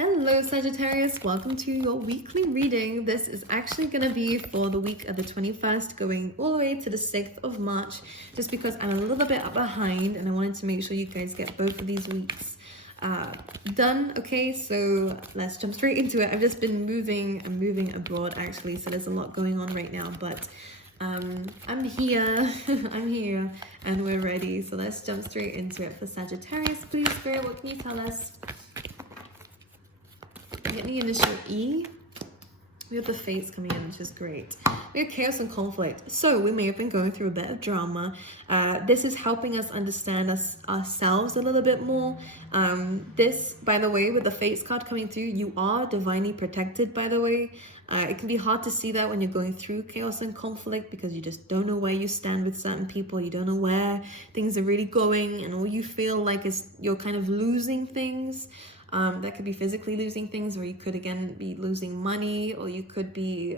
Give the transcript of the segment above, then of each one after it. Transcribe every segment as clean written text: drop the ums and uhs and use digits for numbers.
Hello Sagittarius, welcome to your weekly reading. This is actually going to be for the week of the 21st going all the way to the 6th of March, just because I'm a little bit behind and I wanted to make sure you guys get both of these weeks done. Okay, so let's jump straight into it. I've just been moving abroad actually, so there's a lot going on right now, but I'm here I'm here and we're ready. So let's jump straight into it. For Sagittarius, please, Spirit, what can you tell us? Get the initial E. We have the fates coming in, which is great. We have chaos and conflict. So we may have been going through a bit of drama. This is helping us understand ourselves a little bit more. This, by the way, with the fates card coming through, you are divinely protected, by the way. It can be hard to see that when you're going through chaos and conflict because you just don't know where you stand with certain people. You don't know where things are really going, and all you feel like is you're kind of losing things. That could be physically losing things, or you could again be losing money, or you could be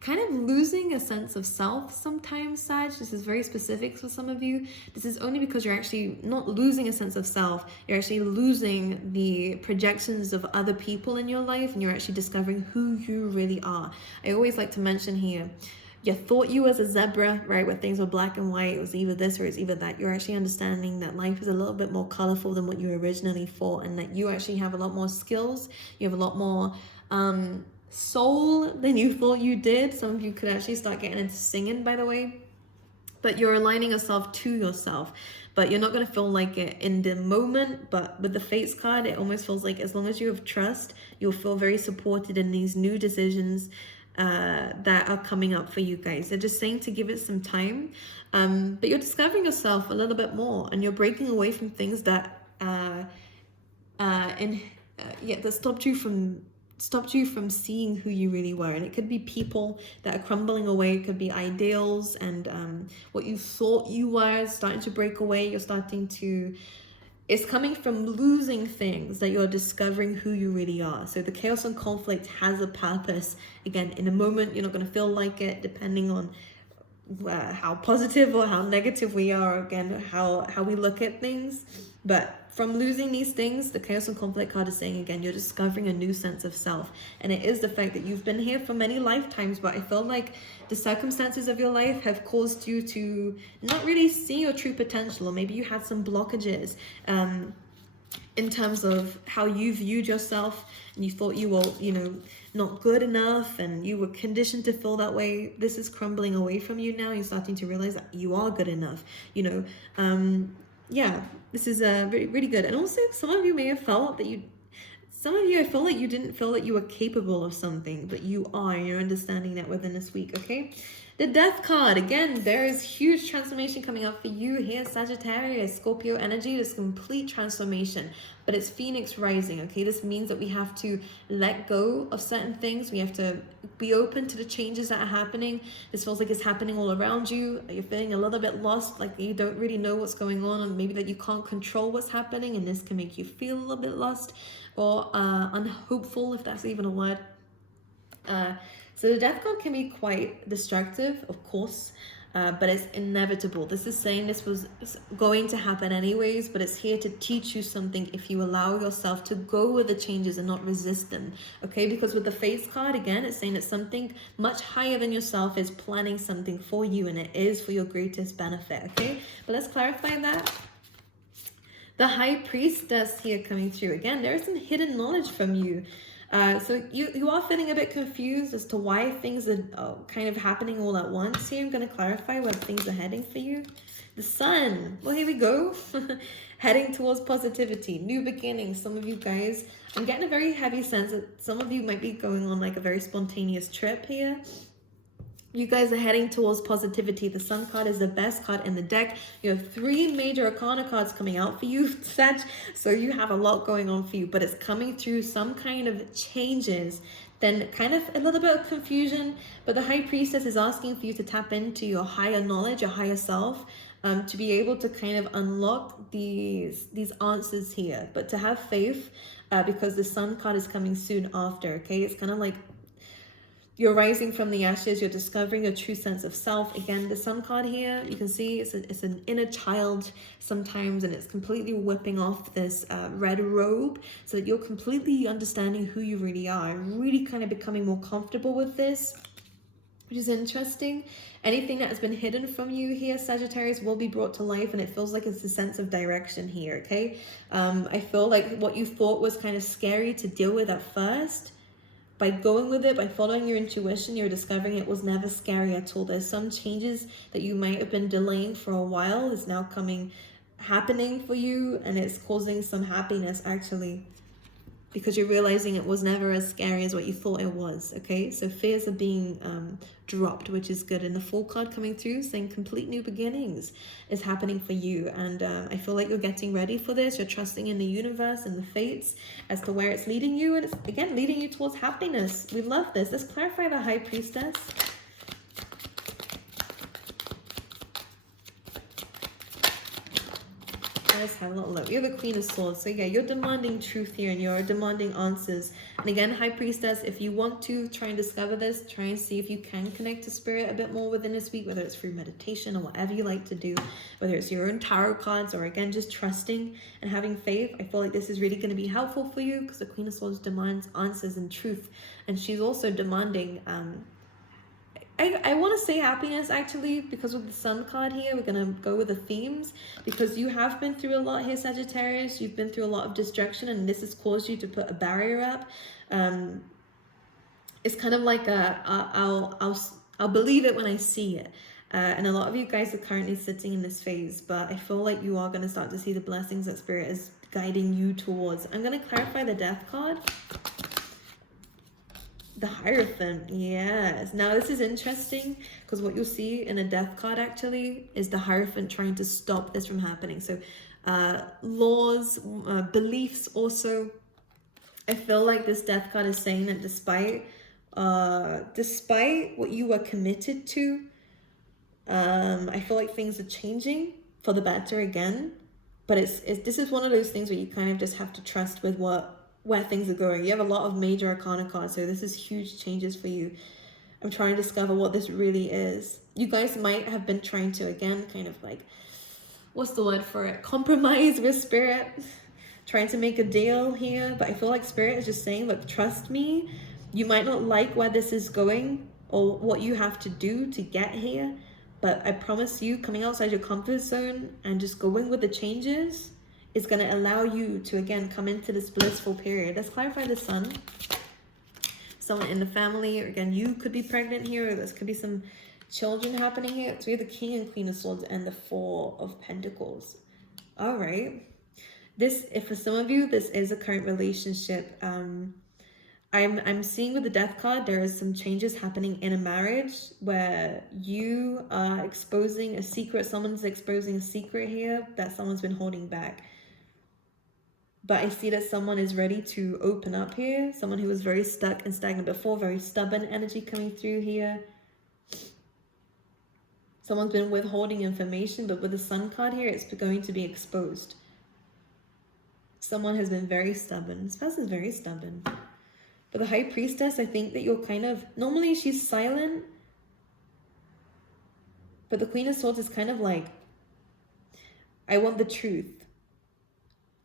kind of losing a sense of self sometimes, Sag. This is very specific for some of you. This is only because you're actually not losing a sense of self. You're actually losing the projections of other people in your life, and you're actually discovering who you really are. I always like to mention here, you thought you was a zebra, right, where things were black and white, it was either this or it's either that. You're actually understanding that life is a little bit more colorful than what you originally thought, and that you actually have a lot more skills, you have a lot more soul than you thought you did. Some of you could actually start getting into singing, by the way, but you're aligning yourself to yourself. But you're not going to feel like it in the moment. But with the Fates card, it almost feels like as long as you have trust, you'll feel very supported in these new decisions that are coming up for you guys. They're just saying to give it some time, but you're discovering yourself a little bit more, and you're breaking away from things that that stopped you from seeing who you really were. And it could be people that are crumbling away, it could be ideals, and what you thought you were is starting to break away. You're starting to, it's coming from losing things that you're discovering who you really are. So the chaos and conflict has a purpose. Again, in a moment, you're not going to feel like it, depending on how positive or how negative we are, again, how we look at things. But from losing these things, the chaos and conflict card is saying, again, you're discovering a new sense of self. And it is the fact that you've been here for many lifetimes, but I feel like the circumstances of your life have caused you to not really see your true potential, or maybe you had some blockages in terms of how you viewed yourself, and you thought you were, not good enough, and you were conditioned to feel that way. This is crumbling away from you now. You're starting to realize that you are good enough, yeah, this is really good. And also, some of you may have felt that I feel like you didn't feel that you were capable of something, but you are, and you're understanding that within this week, okay? The Death card, again, there is huge transformation coming up for you here, Sagittarius, Scorpio energy. This complete transformation, but it's Phoenix rising, okay? This means that we have to let go of certain things. We have to be open to the changes that are happening. This feels like it's happening all around you. You're feeling a little bit lost, like you don't really know what's going on, and maybe that you can't control what's happening, and this can make you feel a little bit lost or unhopeful, if that's even a word. So the Death card can be quite destructive, of course, but it's inevitable. This is saying this was going to happen anyways, but it's here to teach you something if you allow yourself to go with the changes and not resist them, okay? Because with the Fates card, again, it's saying that something much higher than yourself is planning something for you, and it is for your greatest benefit, okay? But let's clarify that. The High Priestess here coming through. Again, there is some hidden knowledge from you. So you are feeling a bit confused as to why things are kind of happening all at once here. I'm going to clarify where things are heading for you. The Sun. Well, here we go. Heading towards positivity, new beginnings. Some of you guys, I'm getting a very heavy sense that some of you might be going on like a very spontaneous trip here. You guys are heading towards positivity. The Sun card is the best card in the deck. You have 3 major arcana cards coming out for you, Sag. So you have a lot going on for you, but it's coming through some kind of changes, then kind of a little bit of confusion. But the High Priestess is asking for you to tap into your higher knowledge, your higher self, to be able to kind of unlock these answers here. But to have faith, because the Sun card is coming soon after, okay? It's kind of like You're rising from the ashes. You're discovering a true sense of self. Again, the Sun card here, you can see it's an inner child sometimes, and it's completely whipping off this red robe so that you're completely understanding who you really are, really kind of becoming more comfortable with this, which is interesting. Anything that has been hidden from you here, Sagittarius, will be brought to life, and it feels like it's a sense of direction here, okay? I feel like what you thought was kind of scary to deal with at first, by going with it, by following your intuition, you're discovering it was never scary at all. There's some changes that you might have been delaying for a while is now happening for you, and it's causing some happiness actually, because you're realizing it was never as scary as what you thought it was, okay? So fears are being dropped, which is good. And the Fool card coming through saying complete new beginnings is happening for you. And I feel like you're getting ready for this. You're trusting in the universe and the fates as to where it's leading you. And it's, again, leading you towards happiness. We love this. Let's clarify the High Priestess. Let's have a little look. You're the Queen of Swords. So yeah, you're demanding truth here, and you're demanding answers. And again, High Priestess, if you want to try and discover this, try and see if you can connect to Spirit a bit more within this week, whether it's through meditation or whatever you like to do, whether it's your own tarot cards or again, just trusting and having faith. I feel like this is really going to be helpful for you, because the Queen of Swords demands answers and truth. And she's also demanding I want to say happiness actually, because with the Sun card here, we're going to go with the themes, because you have been through a lot here, Sagittarius. You've been through a lot of distraction, and this has caused you to put a barrier up. It's kind of like I'll believe it when I see it. And a lot of you guys are currently sitting in this phase, but I feel like you are going to start to see the blessings that Spirit is guiding you towards. I'm going to clarify the Death card. The Hierophant, yes. Now this is interesting, because what you'll see in a Death card actually is the Hierophant trying to stop this from happening. So laws, beliefs also. I feel like this Death card is saying that despite what you were committed to, I feel like things are changing for the better again. But this is one of those things where you kind of just have to trust with where things are going. You have a lot of major arcana cards, so this is huge changes for you. I'm trying to discover what this really is. You guys might have been trying to, again, kind of like, what's the word for it? Compromise with Spirit. Trying to make a deal here. But I feel like Spirit is just saying, look, trust me. You might not like where this is going or what you have to do to get here. But I promise you, coming outside your comfort zone and just going with the changes is going to allow you to, again, come into this blissful period. Let's clarify the Sun. Someone in the family, or again, you could be pregnant here, or there could be some children happening here. So we have the King and Queen of Swords and the Four of Pentacles. All right. If for some of you, this is a current relationship. I'm seeing with the Death card, there is some changes happening in a marriage where you are exposing a secret. Someone's exposing a secret here that someone's been holding back. But I see that someone is ready to open up here. Someone who was very stuck and stagnant before, very stubborn energy coming through here. Someone's been withholding information, but with the Sun card here, it's going to be exposed. Someone has been very stubborn. This person is very stubborn. For the High Priestess, I think that you're kind of... Normally, she's silent. But the Queen of Swords is kind of like, I want the truth.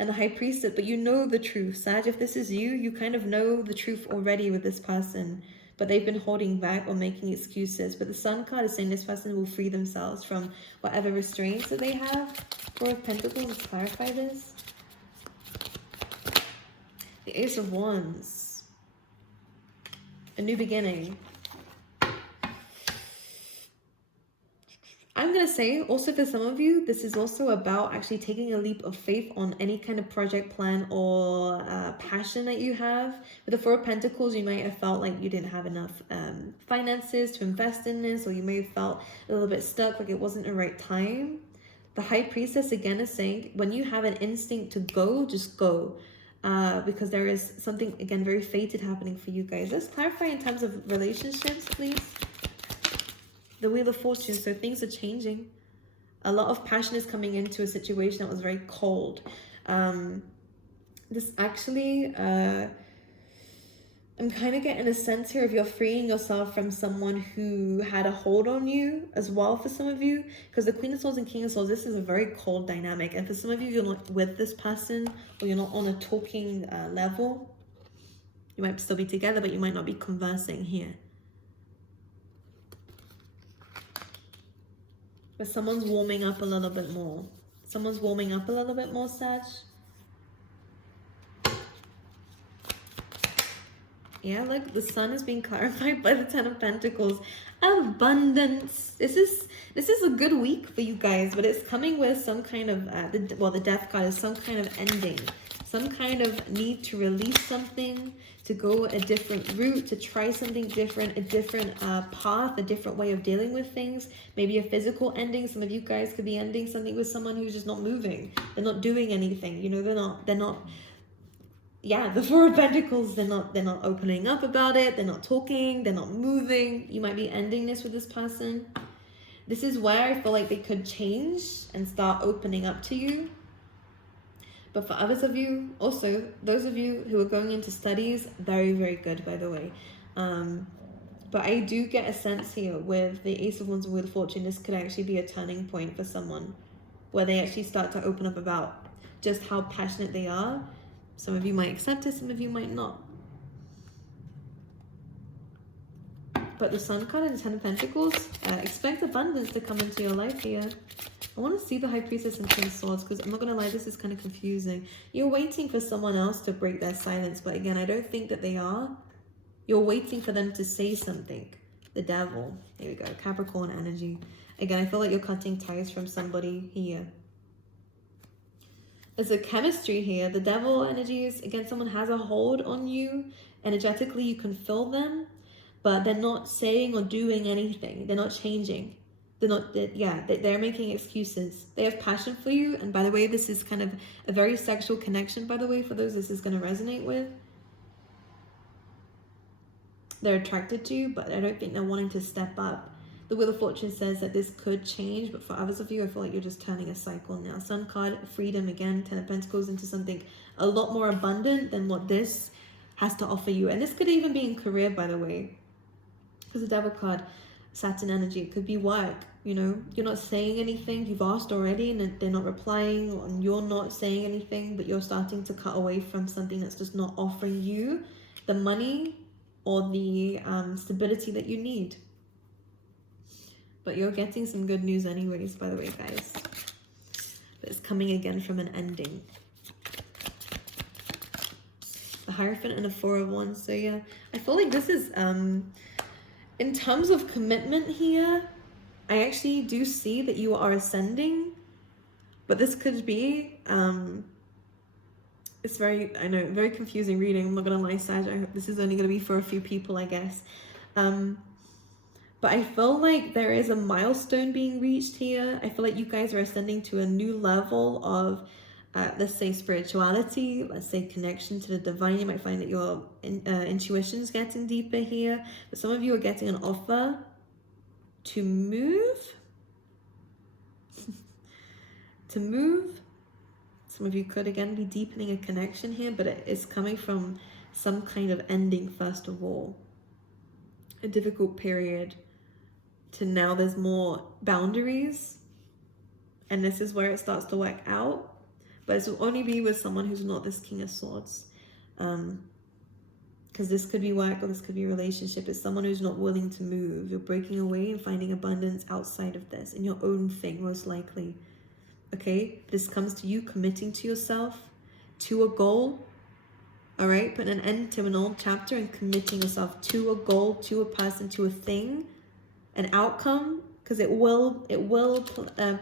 And the High Priestess, but you know the truth. Sag, if this is you, you kind of know the truth already with this person. But they've been holding back or making excuses. But the Sun card is saying this person will free themselves from whatever restraints that they have. Four of Pentacles, let's clarify this. The Ace of Wands. A new beginning. I'm going to say also for some of you, this is also about actually taking a leap of faith on any kind of project plan or passion that you have. With the Four of Pentacles, you might have felt like you didn't have enough finances to invest in this, or you may have felt a little bit stuck, like it wasn't the right time. The High Priestess again is saying, when you have an instinct to go, just go. Because there is something, again, very fated happening for you guys. Let's clarify in terms of relationships, please. The Wheel of Fortune, so things are changing. A lot of passion is coming into a situation that was very cold. This actually, I'm kind of getting a sense here of you're freeing yourself from someone who had a hold on you as well for some of you. Because the Queen of Swords and King of Swords, this is a very cold dynamic. And for some of you, you're not with this person or you're not on a talking level. You might still be together, but you might not be conversing here. But someone's warming up a little bit more. Someone's warming up a little bit more, Sag. Yeah, look, the sun is being clarified by the Ten of Pentacles. Abundance. This is a good week for you guys, but it's coming with some kind of the Death card is some kind of ending, some kind of need to release something, to go a different route, to try something different, a different path, a different way of dealing with things. Maybe a physical ending. Some of you guys could be ending something with someone who's just not moving. They're not doing anything. You know, they're not. Yeah, the Four of Pentacles, they're not opening up about it, they're not talking, they're not moving. You might be ending this with this person. This is where I feel like they could change and start opening up to you. But for others of you, also, those of you who are going into studies, very, very good, by the way. But I do get a sense here with the Ace of Wands and Wheel of Fortune, this could actually be a turning point for someone where they actually start to open up about just how passionate they are. Some of you might accept it, some of you might not. But the Sun card and the Ten of Pentacles, expect abundance to come into your life here. I want to see the High Priestess and Queen of Swords, because I'm not going to lie, this is kind of confusing. You're waiting for someone else to break their silence, but again, I don't think that they are. You're waiting for them to say something. The Devil. Here we go. Capricorn energy. Again, I feel like you're cutting ties from somebody here. There's a chemistry here. The Devil energy is, again, someone has a hold on you. Energetically, you can feel them, but they're not saying or doing anything. They're not changing. They're making excuses. They have passion for you. And by the way, this is kind of a very sexual connection, by the way, for those this is going to resonate with. They're attracted to you, but I don't think they're wanting to step up. The Wheel of Fortune says that this could change, but for others of you, I feel like you're just turning a cycle now. Sun card, freedom again, Ten of Pentacles, into something a lot more abundant than what this has to offer you. And this could even be in career, by the way. Because the Devil card, Saturn energy, it could be work. You know, you're not saying anything. You've asked already and they're not replying, and you're not saying anything, but you're starting to cut away from something that's just not offering you the money or the stability that you need. But you're getting some good news anyways, by the way, guys. But it's coming again from an ending. The Hierophant and the Four of Wands. So yeah, I feel like this is, in terms of commitment here, I actually do see that you are ascending. But this could be, it's very, I know, very confusing reading. I'm not going to lie, Sag. I hope this is only going to be for a few people, I guess. But I feel like there is a milestone being reached here. I feel like you guys are ascending to a new level of, let's say, spirituality. Let's say connection to the divine. You might find that your intuition is getting deeper here. But some of you are getting an offer to move. To move. Some of you could, again, be deepening a connection here. But it is coming from some kind of ending, first of all. A difficult period. To now there's more boundaries, and this is where it starts to work out, but it will only be with someone who's not this King of Swords, because this could be work or this could be a relationship. It's someone who's not willing to move. You're breaking away and finding abundance outside of this, in your own thing, most likely. Okay, this comes to you committing to yourself, to a goal. All right, putting an end to an old chapter and committing yourself to a goal, to a person, to a thing, an outcome, because it will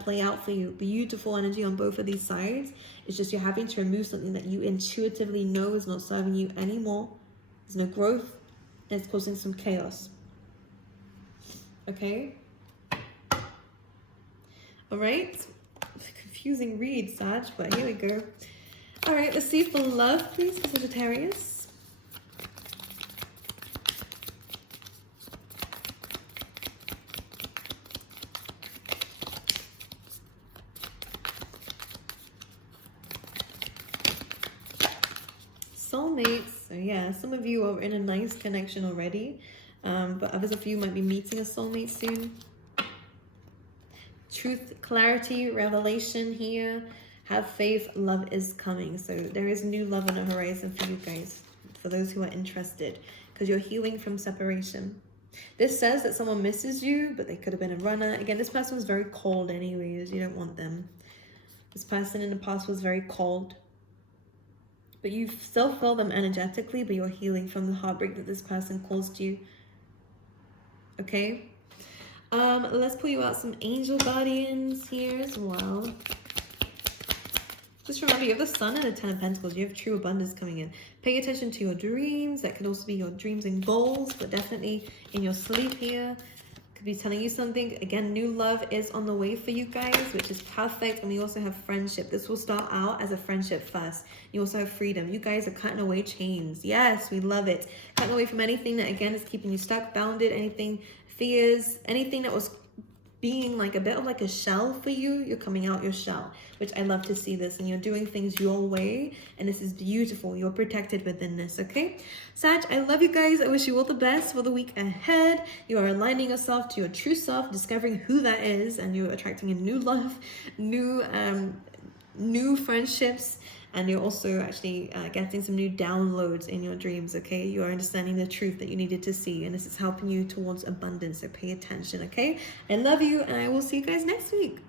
play out for you. Beautiful energy on both of these sides. It's just you're having to remove something that you intuitively know is not serving you anymore. There's no growth, and it's causing some chaos. Okay? All right? It's a confusing read, Sag, but here we go. All right, let's see for love, please, for Sagittarius. soulmates. So yeah, some of you are in a nice connection already, but others of you might be meeting a soulmate soon. Truth, clarity, revelation here. Have faith, love is coming. So there is new love on the horizon for you guys, for those who are interested, because you're healing from separation. This says that someone misses you, but they could have been a runner. Again, this person was very cold anyways. You don't want them. This person in the past was very cold. But you still feel them energetically, but you're healing from the heartbreak that this person caused you. Okay? Let's pull you out some angel guardians here as well. Just remember, you have the Sun and the Ten of Pentacles. You have true abundance coming in. Pay attention to your dreams. That could also be your dreams and goals, but definitely in your sleep here. Could be telling you something. Again, new love is on the way for you guys, which is perfect. And we also have friendship. This will start out as a friendship first. You also have freedom. You guys are cutting away chains. Yes, we love it. Cutting away from anything that, again, is keeping you stuck, bounded, anything, fears, anything that was being like a bit of like a shell for you. You're coming out your shell, which I love to see this, and you're doing things your way, and this is beautiful. You're protected within this. Okay, Sag, I love you guys. I wish you all the best for the week ahead. You are aligning yourself to your true self, discovering who that is, and you're attracting a new love, new friendships, and you're also actually getting some new downloads in your dreams. Okay, you are understanding the truth that you needed to see, and this is helping you towards abundance. So pay attention. Okay, I love you, and I will see you guys next week.